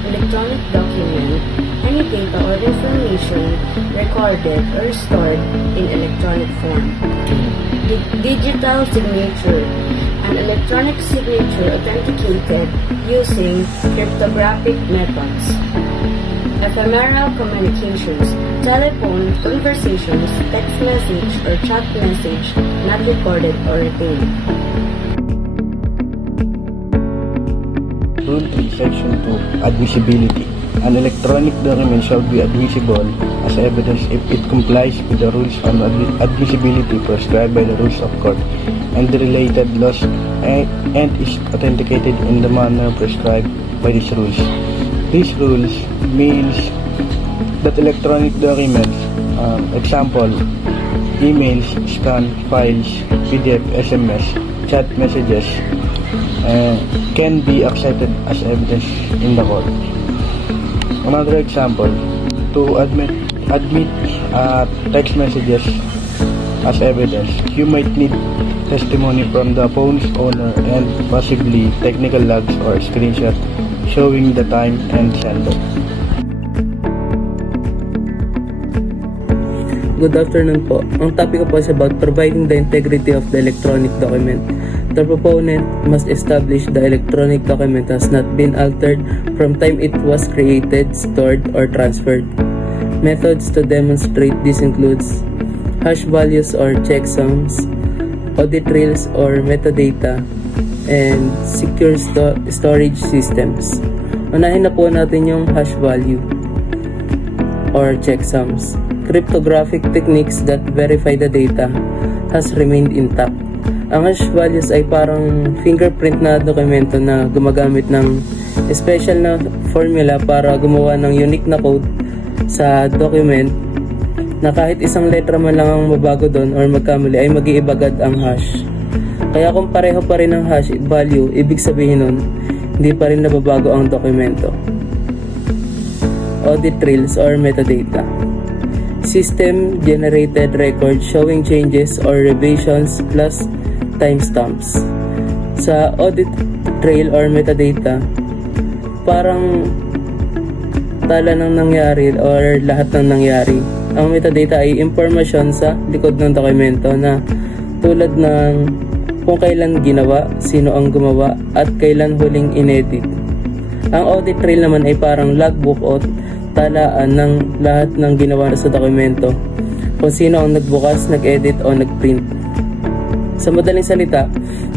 Electronic document, any data or information recorded or stored in electronic form. Digital signature, an electronic signature authenticated using cryptographic methods. Ephemeral communications, telephone conversations, text message or chat message not recorded or retained. Rule 3, Section 2, Admissibility. An electronic document shall be admissible as evidence if it complies with the rules on admissibility prescribed by the rules of court and the related laws and is authenticated in the manner prescribed by these rules. These rules means that electronic documents, example, emails, scan, files, PDF, SMS, chat messages, can be accepted as evidence in the court. Another example, to admit text messages as evidence, you might need testimony from the phone's owner and possibly technical logs or screenshot showing the time and sender. Good afternoon po. Ang topic ko po is about providing the integrity of the electronic document. The proponent must establish the electronic document has not been altered from time it was created, stored, or transferred. Methods to demonstrate this includes hash values or checksums, audit trails or metadata, and secure storage systems. Unahin na po natin yung hash value or checksums. Cryptographic techniques that verify the data has remained intact. Ang hash values ay parang fingerprint na dokumento na gumagamit ng special na formula para gumawa ng unique na code sa document na kahit isang letra man lang ang mabago doon or magkamali ay mag-iiba agad ang hash. Kaya kung pareho pa rin ang hash value, ibig sabihin nun, hindi pa rin nababago ang dokumento. Audit trails or metadata. System-generated records showing changes or revisions plus timestamps. Sa audit trail or metadata, parang tala ng nangyari or lahat ng nangyari. Ang metadata ay impormasyon sa likod ng dokumento na tulad ng kung kailan ginawa, sino ang gumawa, at kailan huling inedit. Ang audit trail naman ay parang logbook o talaan ng lahat ng ginawa sa dokumento, kung sino ang nagbukas, nag-edit o nag-print. Sa madaling salita,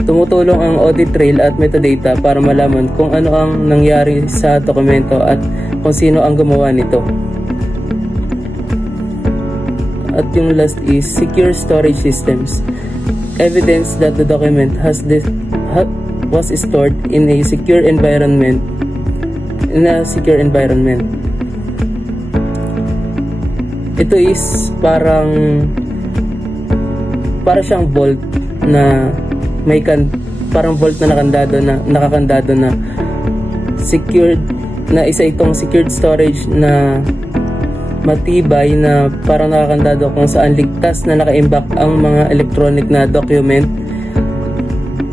tumutulong ang audit trail at metadata para malaman kung ano ang nangyari sa dokumento at kung sino ang gumawa nito. At yung last is secure storage systems. Evidence that the document was stored in a secure environment. Ito is para siyang vault na parang vault na nakakandado na secured, na isa itong secured storage na matibay na parang nakakandado kung saan ligtas na nakaimbak ang mga electronic na document.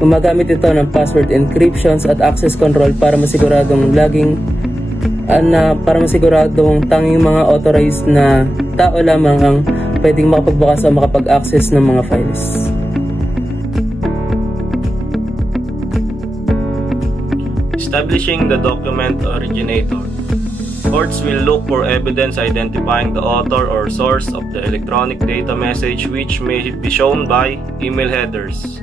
Gumagamit ito ng password encryptions at access control para masiguradong tanging mga authorized na tao lamang ang pwedeng makapagbukas o makapag-access ng mga files. Establishing the document originator. Courts will look for evidence identifying the author or source of the electronic data message, which may be shown by email headers.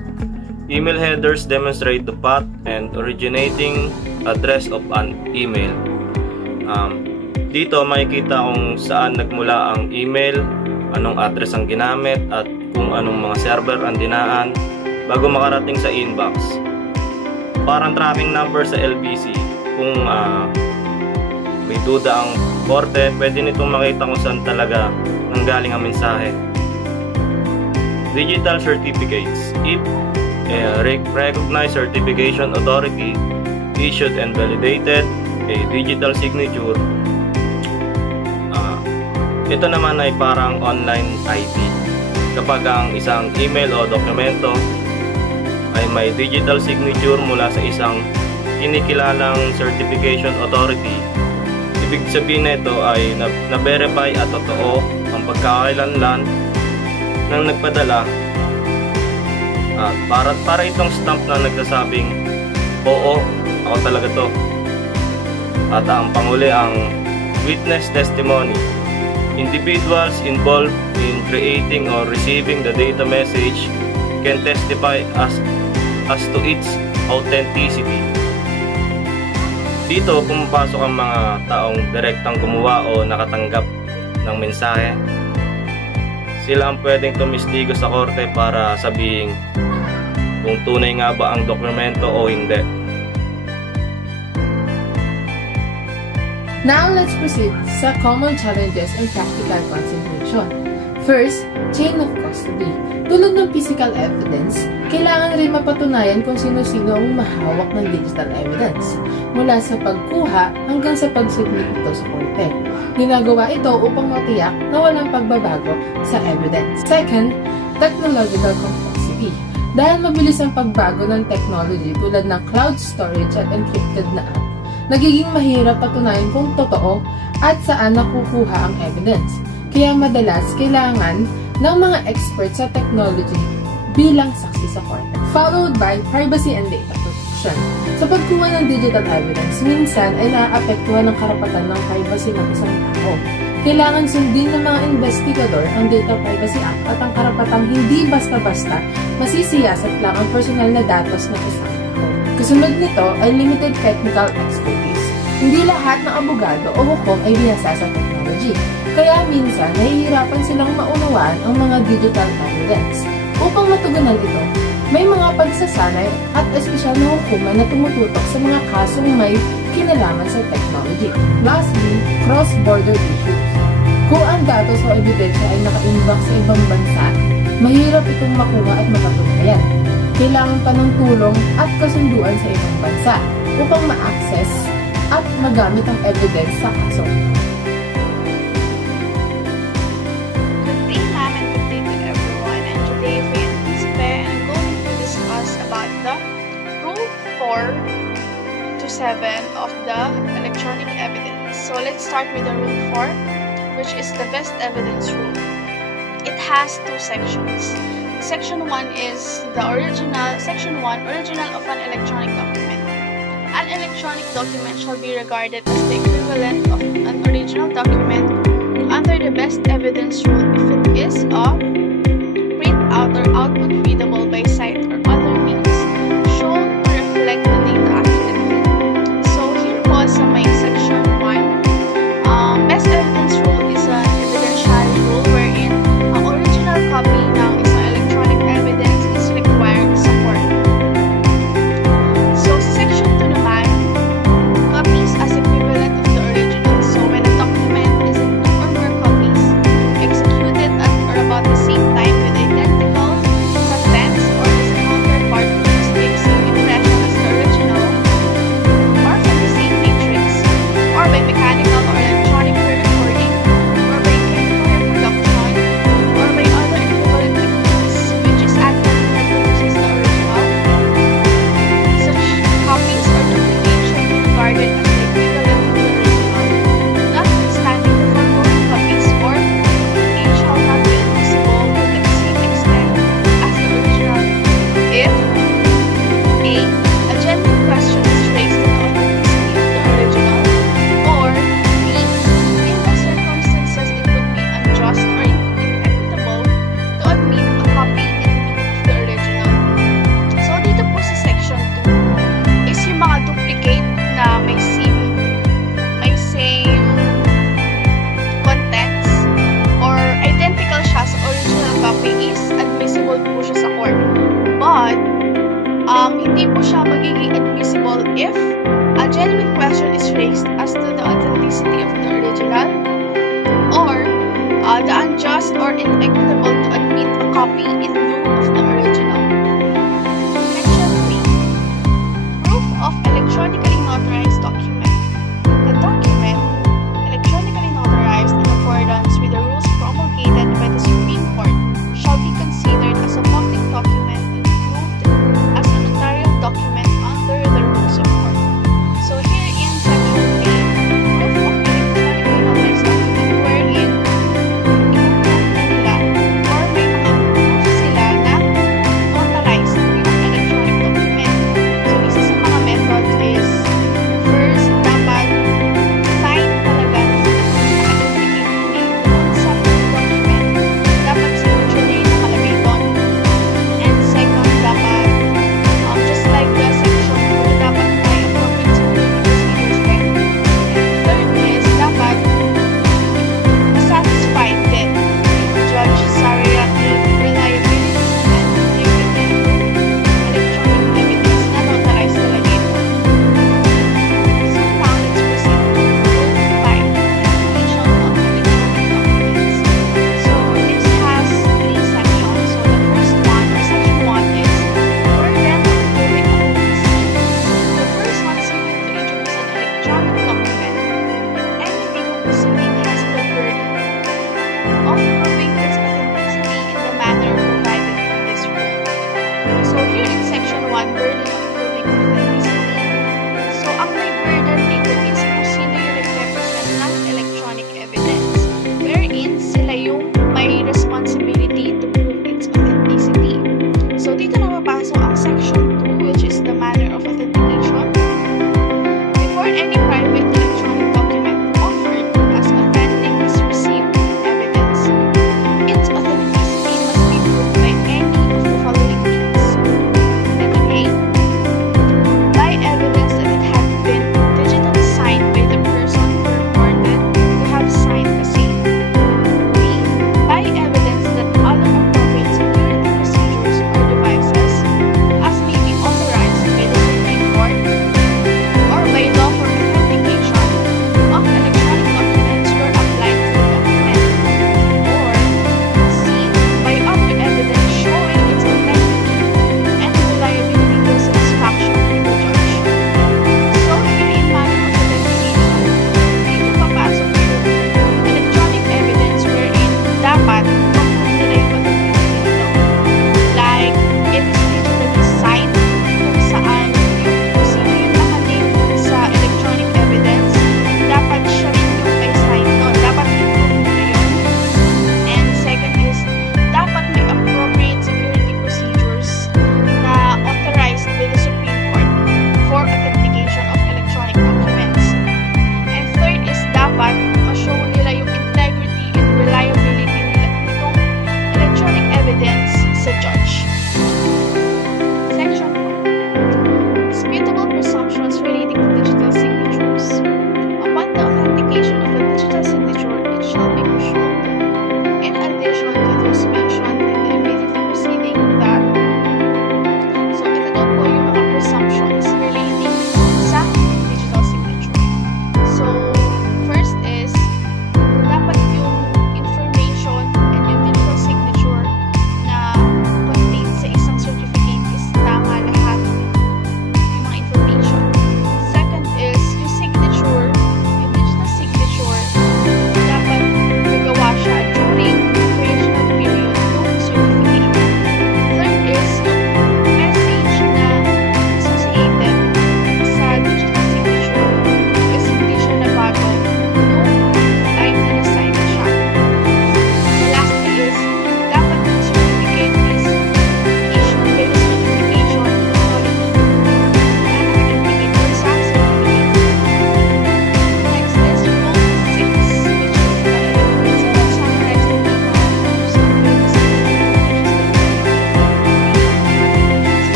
Email headers demonstrate the path and originating address of an email. Dito makikita kung saan nagmula ang email, anong address ang ginamit, at kung anong mga server ang dinaan bago makarating sa inbox. Parang tracking number sa LBC. Kung may duda ang korte, pwede nitong makita kung saan talaga nanggaling ang mensahe. Digital certificates. If a recognized certification authority issued and validated a digital signature, ito naman ay parang online ID. Kapag ang isang email o dokumento ay may digital signature mula sa isang kinikilalang certification authority, ibig sabihin nito ay na-verify at totoo ang pagkakailanlan ng nagpadala. Para itong stamp na nagsasabing, oo, ako talaga to. At ang panguli ang witness testimony. Individuals involved in creating or receiving the data message can testify as to its authenticity. Dito pumapasok ang mga taong direktang gumawa o nakatanggap ng mensahe. Sila ang pwedeng tumistigo sa korte para sabihin kung tunay nga ba ang dokumento o hindi. Now, let's proceed sa common challenges and practical consideration. First, chain of custody. Tulad ng physical evidence, kailangan rin mapatunayan kung sino-sino ang mahawak ng digital evidence, mula sa pagkuha hanggang sa pag-submit ito sa korte. Ginagawa ito upang matiyak na walang pagbabago sa evidence. Second, technological complexity. Dahil mabilis ang pagbago ng technology tulad ng cloud storage at encrypted na app, nagiging mahirap patunayan kung totoo at saan nakukuha ang evidence. Kaya madalas kailangan ng mga experts sa technology bilang saksi sa korte. Followed by privacy and data protection. Sa pagkuha ng digital evidence, minsan ay naaapektuhan ng karapatan ng privacy ng isang tao. Kailangan sundin ng mga investigador ang Data Privacy Act at ang karapatang hindi basta-basta masisiyasat lang ang personal na datos ng isang tao. Kasunod nito ay limited technical expertise. Hindi lahat ng abogado o hukom ay binasa sa technology. Kaya minsan, nahihirapan silang maunawaan ang mga digital evidence. Upang matugunan ito, may mga pagsasanay at espesyal na hukuman na tumututok sa mga kasong may kinalaman sa technology. Lastly, cross-border issues. Kung ang datos o ebidensya ay nakaimbak sa ibang bansa, mahirap itong makuha at mapatunayan. Kailangan pa ng tulong at kasunduan sa ibang bansa upang ma-access at magamit ang evidence sa kaso. Good day, ma'am, and good day to everyone. And today, for Anticipate, I'm going to discuss about the Rule 4 to 7 of the electronic evidence. So let's start with the Rule 4, which is the best evidence rule. It has two sections. Section 1 is the Section 1, original of an electronic document. An electronic document shall be regarded as the equivalent of an original document under the best evidence rule if it is a print-out or output readable by sight or other means shown to reflect the data accurately. So here po sa may Section 1, best evidence rule is an evidential rule wherein ang original copy ng isang electronic evidence is required sa court. So sa Section 2 naman, copies as equivalent of the original. So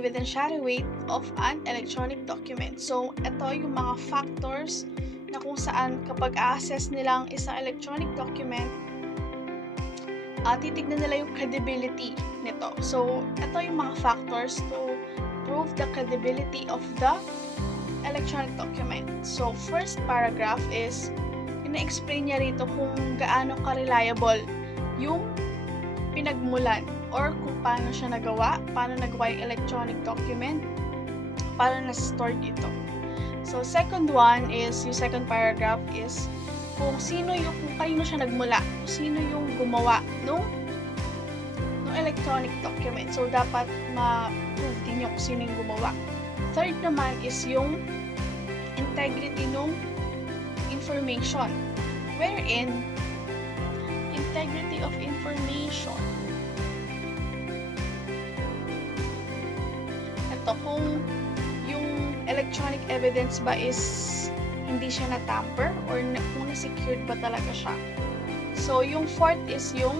evidentiary weight of an electronic document. So, ito yung mga factors na kung saan kapag a-assess nila ang isang electronic document, titignan nila yung credibility nito. So, ito yung mga factors to prove the credibility of the electronic document. So, first paragraph is, ina-explain niya rito kung gaano ka-reliable yung pinagmulan or kung paano siya nagawa, paano nagawa yung electronic document, paano na-stored ito. So, second one is, yung second paragraph is, kung kanino siya nagmula, kung sino yung gumawa nung electronic document. So, dapat ma-prove din yung kung sino yung gumawa. Third naman is yung integrity nung information, wherein integrity of information, ito kung yung electronic evidence ba is hindi siya na-tamper or kung na-secured ba talaga siya. So, yung fourth is yung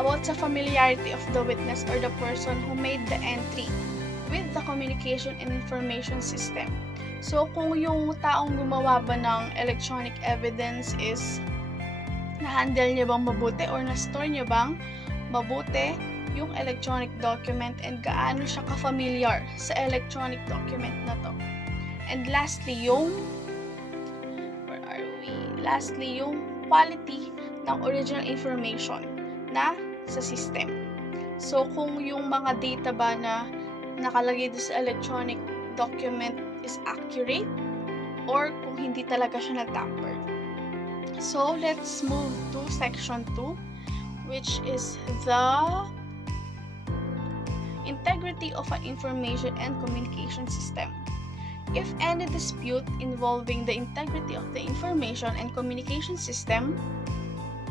about sa familiarity of the witness or the person who made the entry with the communication and information system. So, kung yung taong gumawa ba ng electronic evidence is na-handle niya bang mabuti or na-store niya bang mabuti yung electronic document and gaano siya ka-familiar sa electronic document na to. And lastly, yung quality ng original information na sa system. So, kung yung mga data ba na nakalagay doon sa electronic document is accurate or kung hindi talaga siya na-tamper. So, let's move to section 2, which is the integrity of an information and communication system. If any dispute involving the integrity of the information and communication system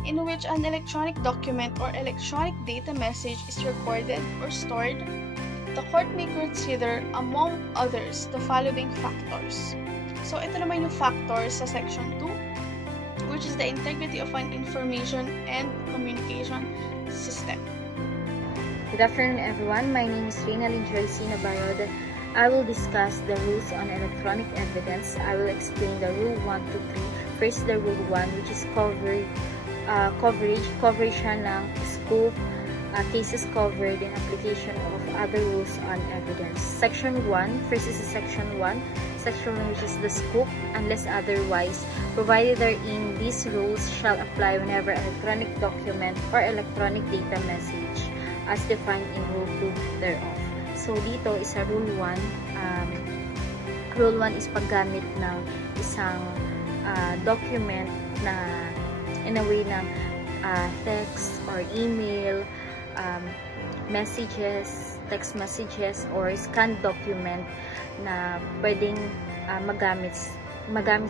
in which an electronic document or electronic data message is recorded or stored, the court may consider, among others, the following factors. So, ito naman yung factors sa section 2, which is the integrity of an information and communication system. Good afternoon, everyone. My name is Reynalyn Joycina Barod. I will discuss the rules on electronic evidence. I will explain the rule 1 to 3. First, the rule 1, which is coverage siya ng scope, cases covered in application of other rules on evidence. Section 1, first is section 1. Section 1, which is the scope, unless otherwise provided therein, these rules shall apply whenever electronic document or electronic data message as defined in rule 2 thereof. So, dito is a rule 1. Rule 1 is paggamit ng isang document na in a way ng text or email, messages, text messages, or scanned document na pwedeng magamit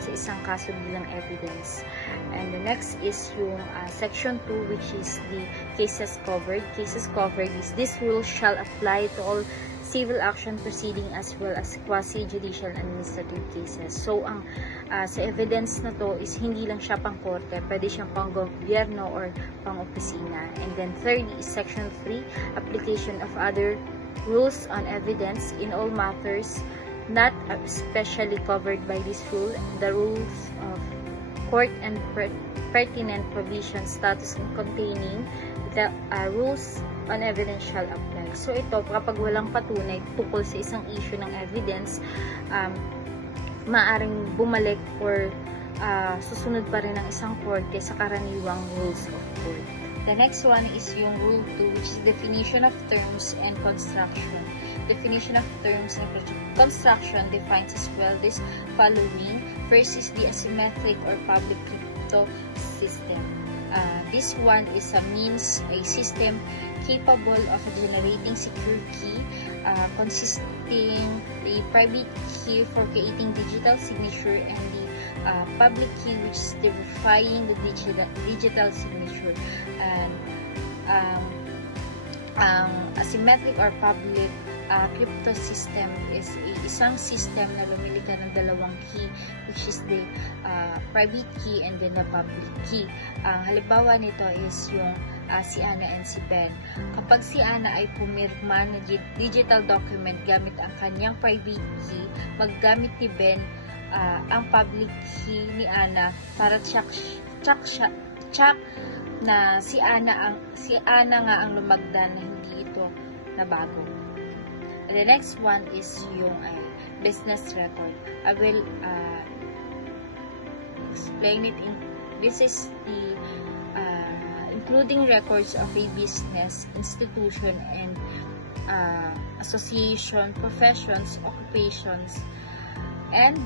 sa isang kaso bilang evidence. And the next is yung section 2, which is the cases covered. Cases covered is this rule shall apply to all civil action proceeding as well as quasi-judicial administrative cases. So, ang sa evidence na to is hindi lang siya pang korte, pwede siyang pang gobyerno or pang opisina. And then third is section 3, application of other rules on evidence in all matters not specially covered by this rule. The rules of court and pertinent provisions status in containing the rules on evidence shall apply. So, ito, kapag walang patunay tukol sa isang issue ng evidence, maaring bumalik or susunod pa rin ng isang korte sa karaniwang rules of court. The next one is yung rule 2, which is definition of terms and construction. Definition of terms and construction defines as well this following. First is the asymmetric or public crypto system. This one is a system capable of generating secure key consisting the private key for creating digital signature and the public key which is verifying the digital signature. And asymmetric or public crypto system is isang system na lumilika ng dalawang key, which is the private key and then the public key. Halimbawa nito is yung si Ana and si Ben. Kapag si Ana ay pumirma ng digital document gamit ang kanyang private key, maggamit ni Ben ang public key ni Ana para check na si Ana nga ang lumagda na hindi ito nabago. The next one is yung business record. I will explain it in this is the including records of a business, institution, and association, professions, occupations, and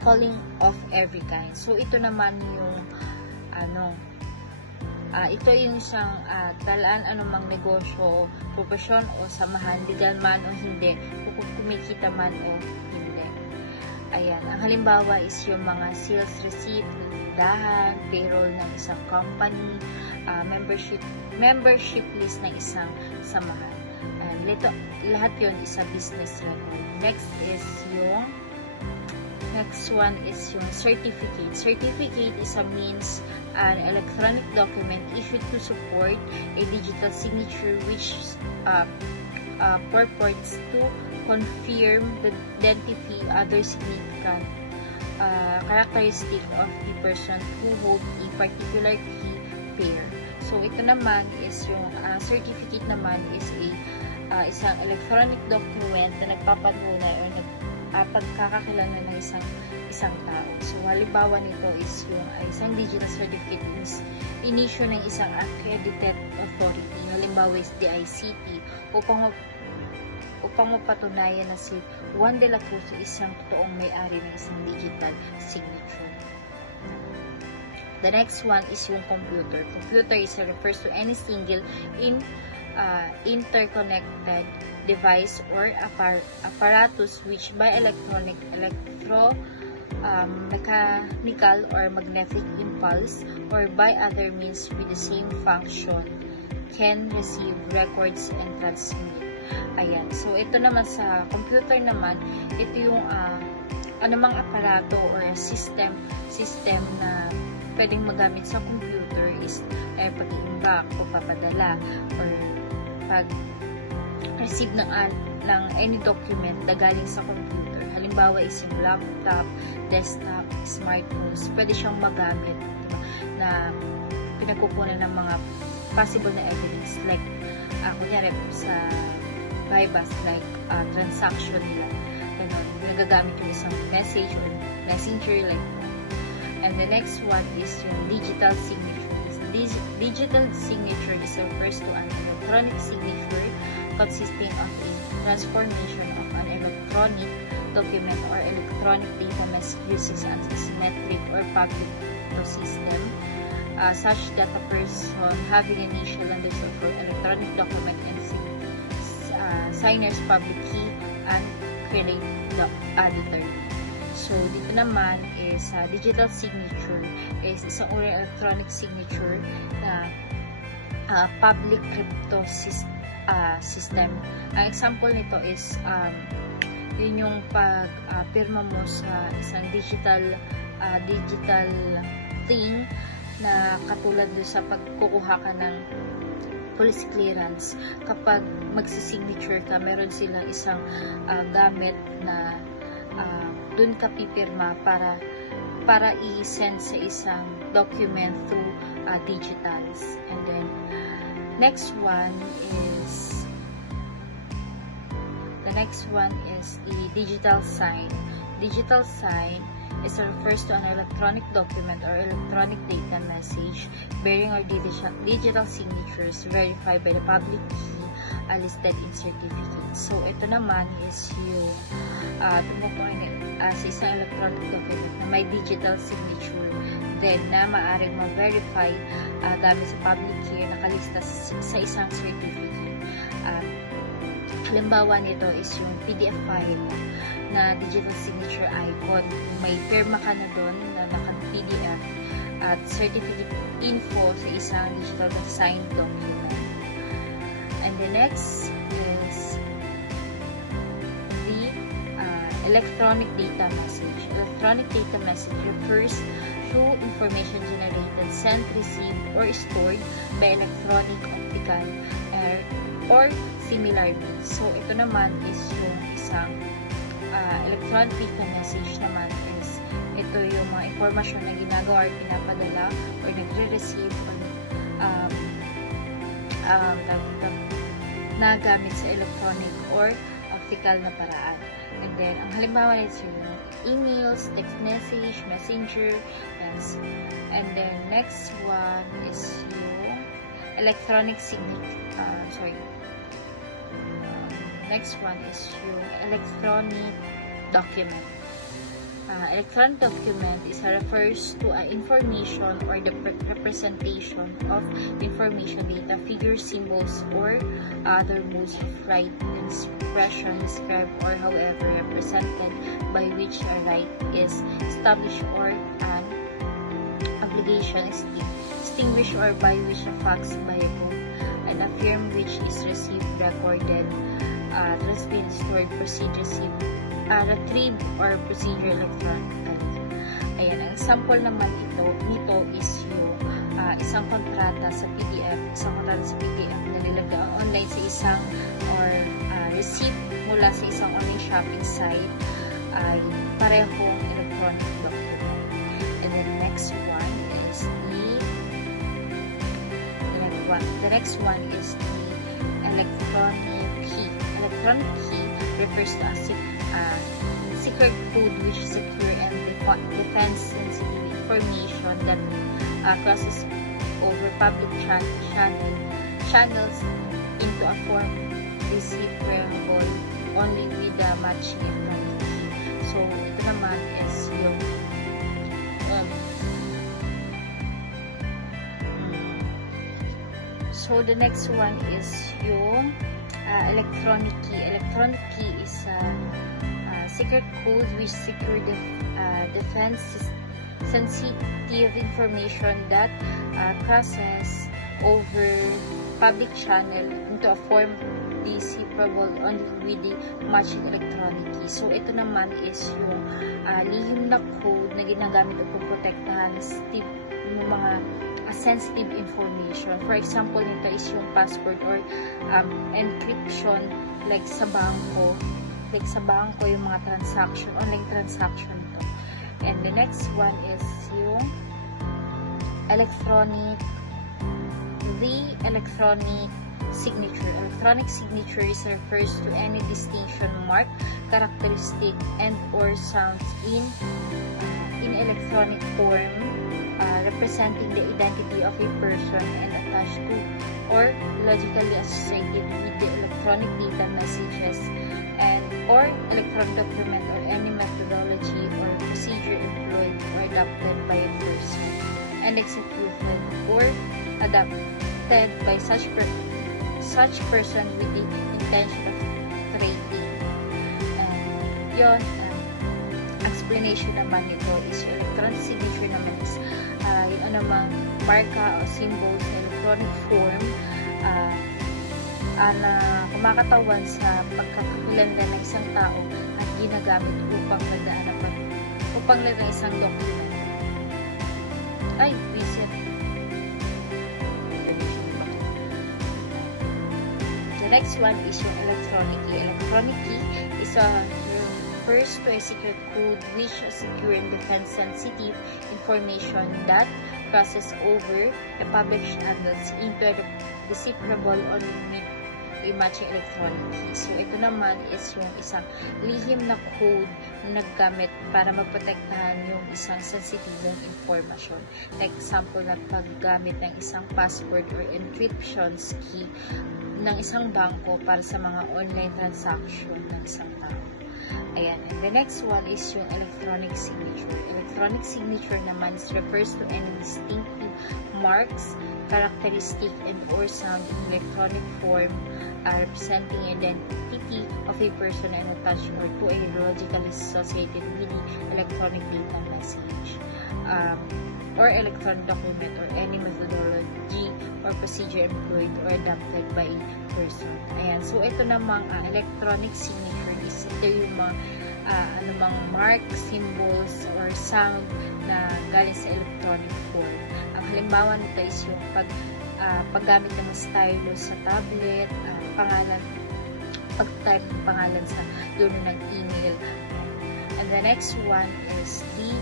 calling of every kind. So ito naman yung ito yung isang talaan anumang negosyo, profesyon o samahan, legal man o hindi, kung kumikita man o hindi. Ayan, ang halimbawa is yung mga sales receipt, dahan, payroll ng isang company, membership list ng isang samahan. Lahat yun is a business record. Next one is yung certificate. Certificate is a means, an electronic document issued to support a digital signature which purports to confirm the identity, other significant characteristic of the person who holds a particular key pair. So, ito naman is yung certificate naman is isang electronic document na nagpapatunay o pagkakakilala ng isang tao. So, halimbawa nito is yung isang digital certificate is in-issue ng isang accredited authority. Halimbawa is the ICT upang mapatunayan na si Juan de la Cruz isang totoong may-ari ng isang digital signature. The next one is yung computer. Computer refers to any single interconnected device or apparatus which by mechanical or magnetic impulse or by other means with the same function can receive records and transmit. Ayan. So, ito naman sa computer naman, ito yung anumang aparato or system na pwedeng magamit sa computer is pag-iimbak o papadala or pag-receive ng any document na galing sa computer. Halimbawa is yung laptop, desktop, smartphones. Pwede siyang magamit na pinagkukunan ng mga possible na evidence like kunyari sa bypass like transaction nila. Nagagamit yung isang message or messenger like that. And the next one is yung digital signature. Digital signature is refers to an electronic signature consisting of a transformation of an electronic document or electronic data message uses an symmetric or public system such that a person having initial understood for electronic document and signer's public key and create the editor. So, dito naman is digital signature is isang uri electronic signature na public crypto system. Ang example nito is yun yung pag-pirma mo sa isang digital thing na katulad doon sa pagkukuha ka ng police clearance. Kapag magsisignature ka, meron silang isang gamit na doon ka pipirma para i-send sa isang document through digitals. And then next one is the digital sign. Digital sign refers to an electronic document or electronic data message bearing or digital signatures verified by the public key listed in certificates. So, ito naman is yung tumutukoy sa isang electronic document na may digital signature then na maaaring ma-verify gamit sa public key nakalista sa isang certificate. Halimbawa nito is yung PDF file na digital signature icon. May firma ka na doon na naka-PDF at certificate info sa isang digital signed document. And the next is the electronic data message. Electronic data message refers through information generated, sent, received, or stored by electronic, optical, or similar means. So, ito naman is yung isang electronic data message naman is ito yung mga informasyon na ginagawa or pinapadala or nagre-receive na gamit sa electronic or optical na paraan. And then, ang halimbawa is yung emails, text message, messenger, and then next one is yung electronic signature, next one is yung electronic document. Electronic document refers to information or the representation of information, data, figures, symbols, or other modes of writing, expression, described, or however represented by which a right is established or an obligation is distinguished, or by which a fact by a book and affirm which is received, recorded, transmitted, stored, retrieved, or procedure electronically. Ayan, ang example naman nito is yung isang kontrata sa PDF, na nilagay online sa isang or receipt mula sa isang online shopping site ay parehong electronic document. And then next one is the next one is the electronic key. Electronic key refers to a secret code which secure and defends sensitive information that crosses over public channels into a form decipherable only with the matching electronic key. So, ito naman is yung so the next one is yung electronic key. Electronic key is a secret code which secure the defense sensitive information that crosses over public channel into a form decipherable only with the matching electronic key. So, ito naman is yung lihim na code na ginagamit upang protektahan yung mga sensitive information. For example, nito is yung password or encryption like sa bangko. Yung mga transaction, online transaction ito. And the next one is yung electronic signature. Electronic signature refers to any distinction, mark, characteristic, and or sounds in electronic form representing the identity of a person and attached to or logically associated with the electronic data messages and or electronic document or any methodology or procedure employed or adopted by a person and executed or adopted by such person with the intention of trading. And yun, explanation naman ito is yung electronic signature naman is yung anumang marka o symbol sa electronic form na kumakatawan sa pagkakakilanlan ng isang tao at ginagamit upang ladaan isang document. Ay, visit. The next one is yung electronic key. Electronic key is refers to a secret code which secure and defends sensitive information that crosses over the public channels into a decipherable only with a matching electronic key. So, ito naman is yung isang lihim na code na naggamit para maprotektahan yung isang sensitibong informasyon. Like example na paggamit ng isang password or encryption key ng isang bangko para sa mga online transaction ng isang tao. Ayan. And the next one is yung electronic signature. Electronic signature naman refers to any distinctive marks, characteristic, and or sound in electronic form representing identity of a person and attached or to a logically associated with the electronic data message or electronic document or any methodology or procedure employed or adopted by a person. Ayan. So, ito namang electronic signature is ito yung mga anumang mark, symbols, or sound na galing sa electronic form. Ang halimbawa nito is yung paggamit ng stylus sa tablet, pag-type ng pangalan sa dulo ng email. And the next one is yung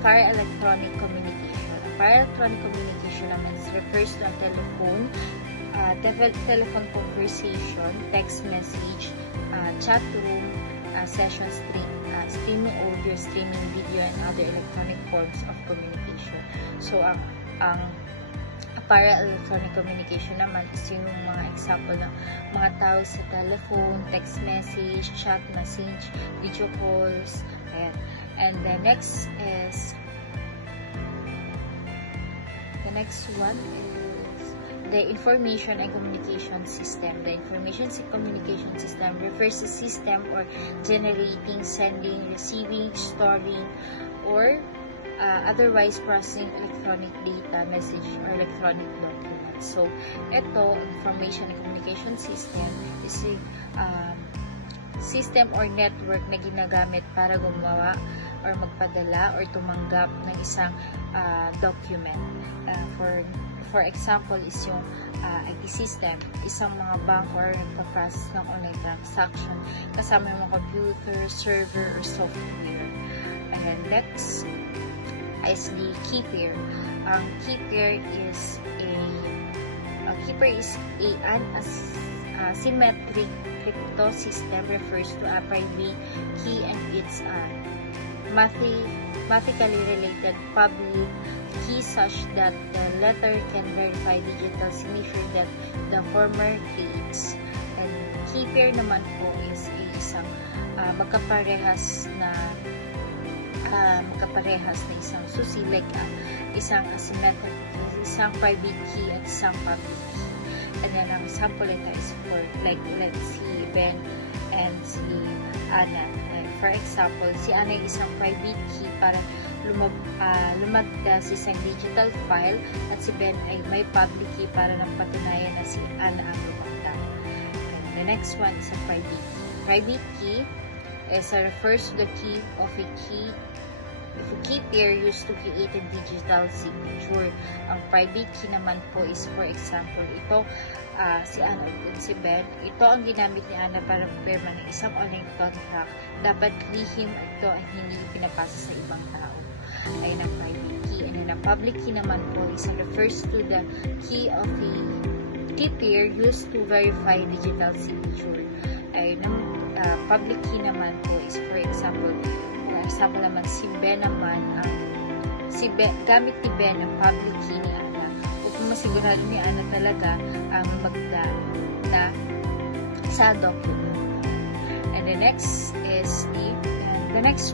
para electronic communication. Para electronic communication naman refers to a telephone, telephone conversation, text message, chat room, session streaming audio, streaming video, and other electronic forms of communication. So, ang para electronic communication naman is yung mga example ng mga tawag sa telephone, text message, chat message, video calls, ayan. And the next one is the information and communication system. The information and communication system refers to system or generating, sending, receiving, storing, or otherwise processing electronic data, message, or electronic documents. So, ito, information and communication system is system or network na ginagamit para gumawa or magpadala or tumanggap ng isang document. For example is yung IT system, isang mga bank or nagpa-process ng online transaction kasama yung mga computer, server, or software. And next is the key pair. Ang key pair is an asymmetric crypto system refers to a private key and its mathematically related public key such that the latter can verify digital signature that the former creates. And key pair naman po is isang magkaparehas na isang susi, like isang asymmetric, isang private key at isang public key. And then ang sample ito is for like let's see Ben and si Ana. For example, si Ana ay isang private key para lumagda sa isang digital file at si Ben ay may public key para napatunayan na si Ana ang lumagda. The next one is a private key. Private key refers to the key of a key pair used to create a digital signature. Ang private key naman po is, for example, ito, si Ana at si Ben, ito ang ginamit ni Ana para magpirma ng isang online contract. Dapat lihim ito ay hindi pinapasa sa ibang tao. Ayun ang private key. And then ang public key naman po is refers to the key of a key pair used to verify digital signature. Ayun ang public key naman po is, for example naman si Ben naman, gamit ni Ben ang public key ni Ana upang masigurado ni Ana talaga ang magda na sa document. And the next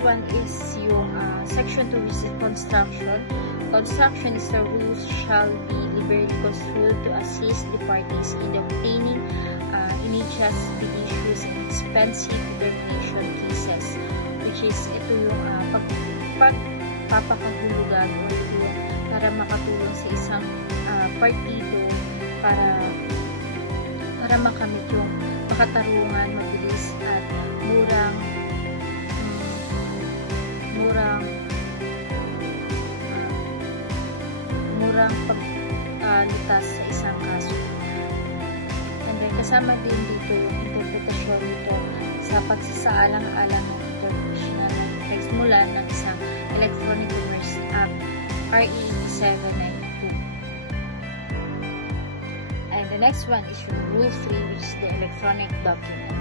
one is yung section 2, which is construction. Construction is the rules shall be liberally construed to assist the parties in obtaining images, videos, and expensive termination cases, which is ito yung pagpapakahulugan o ito yung para makatulong sa isang partido para makamit yung makatarungan, mabilis at murang paglitas sa isang kaso. And then kasama din dito yung interpretasyon nito sa pagsasaalang-alang ng interpretation ng text mula ng isang Electronic Commerce Act RE 792. And the next one is Rule 3, which is the electronic document,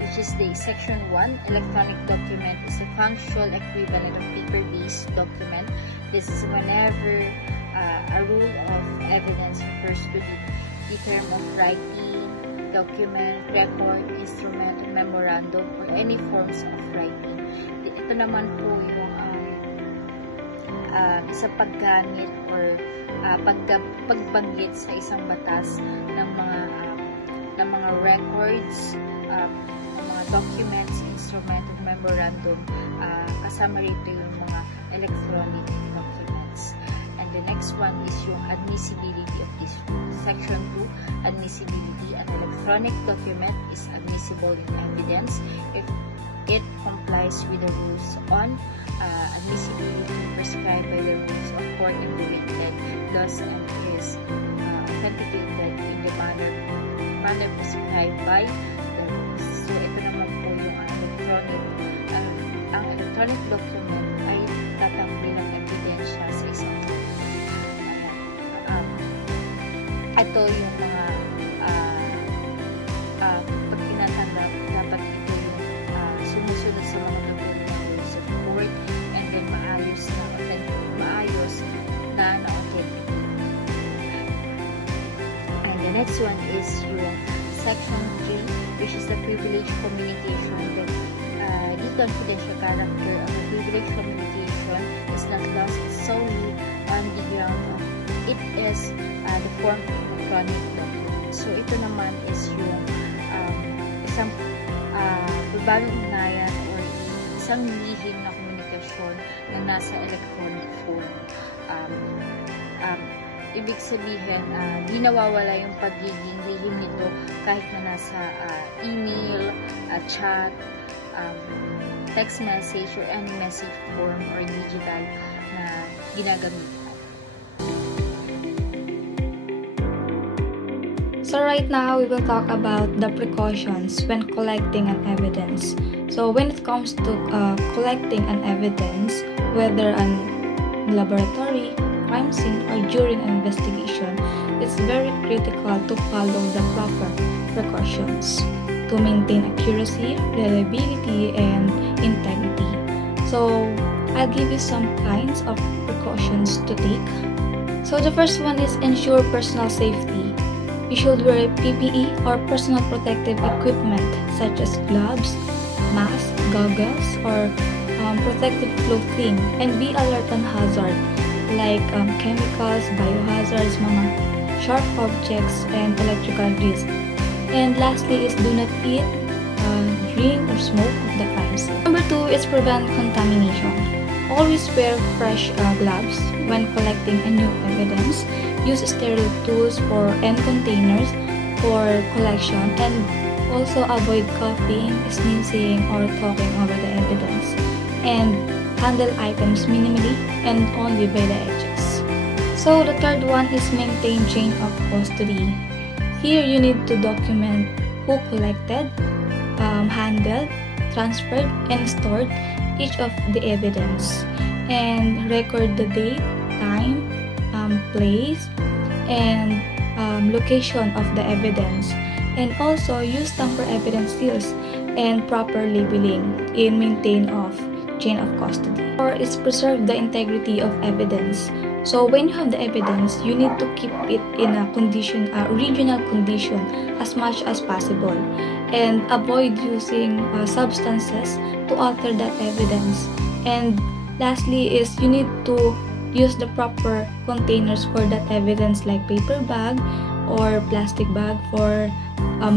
which is the Section 1. Electronic document is a functional equivalent of paper-based document. This is whenever a rule of evidence refers to the term of writing, document, record, instrument, memorandum, or any forms of writing. Ito naman po yung isa paggamit or pagbanggit sa isang batas ng mga records, ng mga documents, instrument, or memorandum, kasama rito yung mga electronic documents. And the next one is yung admissibility of this rule. Section 2, admissibility. An electronic document is admissible in evidence if it complies with the rules on admissibility prescribed by the rules of court and directed, thus and is authenticated in the manner prescribed by the rules. So, ito naman po yung ang electronic document ay tatang bilang ebidensya sa isang ito yung mga pag tinatanggap, dapat ito yung sumusunod sa mga rules of court and then maayos na na-authentic. And the next one is yung section 3, which is the privilege communication. The confidential character of the privilege communication is not lost solely on the ground of it is the form of electronic document. So, ito naman is yung isang babagong ugnayan or isang lihim na komunikasyon na nasa electronic form. Ibig sabihin, di nawawala yung pagiging lihim nito kahit na nasa email, chat, text message, or any message form or digital na ginagamitan. So right now, we will talk about the precautions when collecting an evidence. So when it comes to collecting an evidence, whether an laboratory, crime scene, or during an investigation, it's very critical to follow the proper precautions to maintain accuracy, reliability, and integrity. So I'll give you some kinds of precautions to take. So the first one is ensure personal safety. You should wear PPE or personal protective equipment such as gloves, masks, goggles, or protective clothing, and be alert on hazard like chemicals, biohazards, mga sharp objects, and electrical risk. And lastly is do not eat, drink, or smoke at the crime scene. Number 2 is prevent contamination. Always wear fresh gloves when collecting a new evidence. Use sterile tools and containers for collection, and also avoid coughing, sneezing, or talking over the evidence. And handle items minimally and only by the edges. So the third one is maintain chain of custody. Here you need to document who collected, handled, transferred, and stored each of the evidence, and record the date, time, place, and location of the evidence, and also use tamper evidence seals and proper labeling in maintain of chain of custody. Or is preserve the integrity of evidence. So when you have the evidence, you need to keep it in a condition, original condition, as much as possible, and avoid using substances to alter that evidence. And lastly is you need to use the proper containers for that evidence, like paper bag or plastic bag for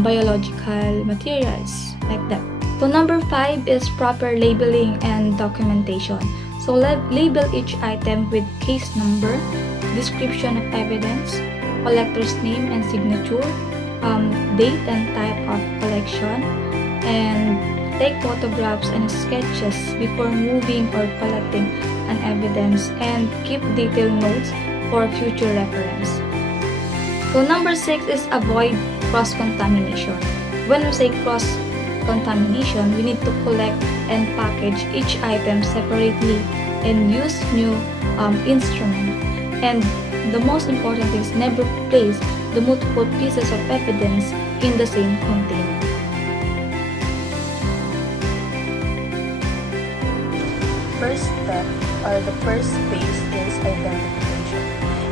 biological materials, like that. So number 5 is proper labeling and documentation. So label each item with case number, description of evidence, collector's name and signature, date and type of collection, and take photographs and sketches before moving or collecting an evidence, and keep detailed notes for future reference. So number 6 is avoid cross-contamination. When we say cross-contamination, we need to collect and package each item separately and use new instrument. And the most important is never place the multiple pieces of evidence in the same container. First step, or the first phase, is identification.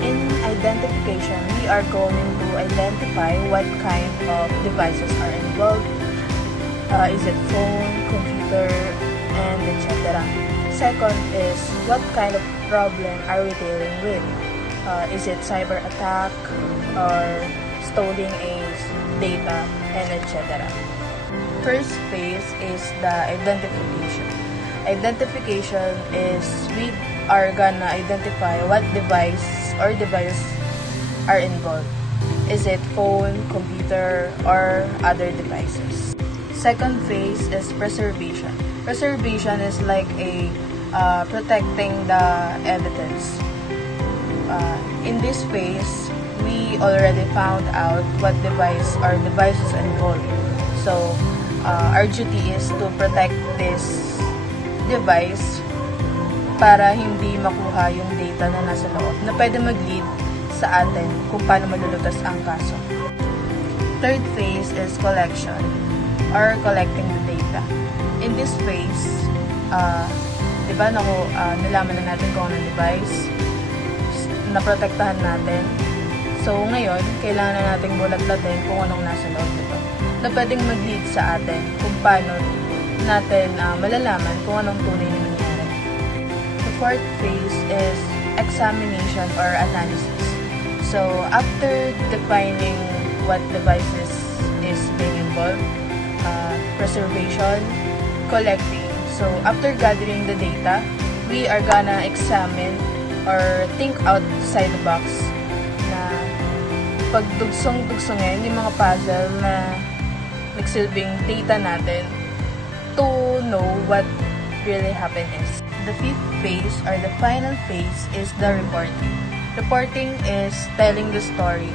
In identification, we are going to identify what kind of devices are involved. Is it phone, computer, and etc. Second is what kind of problem are we dealing with? Is it cyber attack or stealing a data, and etc. First phase is the identification. Identification is we are gonna identify what device or device are involved. Is it phone, computer, or other devices? Second phase is preservation. Preservation is like a protecting the evidence. In this phase, we already found out what devices involved. So, our duty is to protect this device para hindi makuha yung data na nasa loob na pwede mag-lead sa atin kung paano malulutas ang kaso. Third phase is collection or collecting the data. In this phase, diba nalaman na natin kung anong device, naprotektahan natin. So ngayon, kailangan na nating bulat-latin kung anong nasa loob nito na pwedeng mag-lead sa atin kung paano natin malalaman kung anong tunay na nangyari. The fourth phase is examination or analysis. So after defining what devices is being involved, preservation, collecting. So after gathering the data, we are gonna examine or think outside the box na pagdugsong-dugsongin yung mga puzzle na nagsilbing data natin to know what really happened is. The fifth phase or the final phase is the reporting. Reporting is telling the story.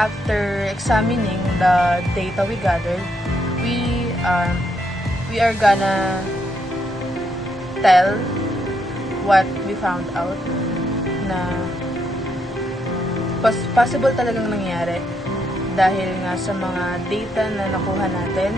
After examining the data we gathered, we are gonna tell what we found out na possible talagang nangyari dahil nga sa mga data na nakuha natin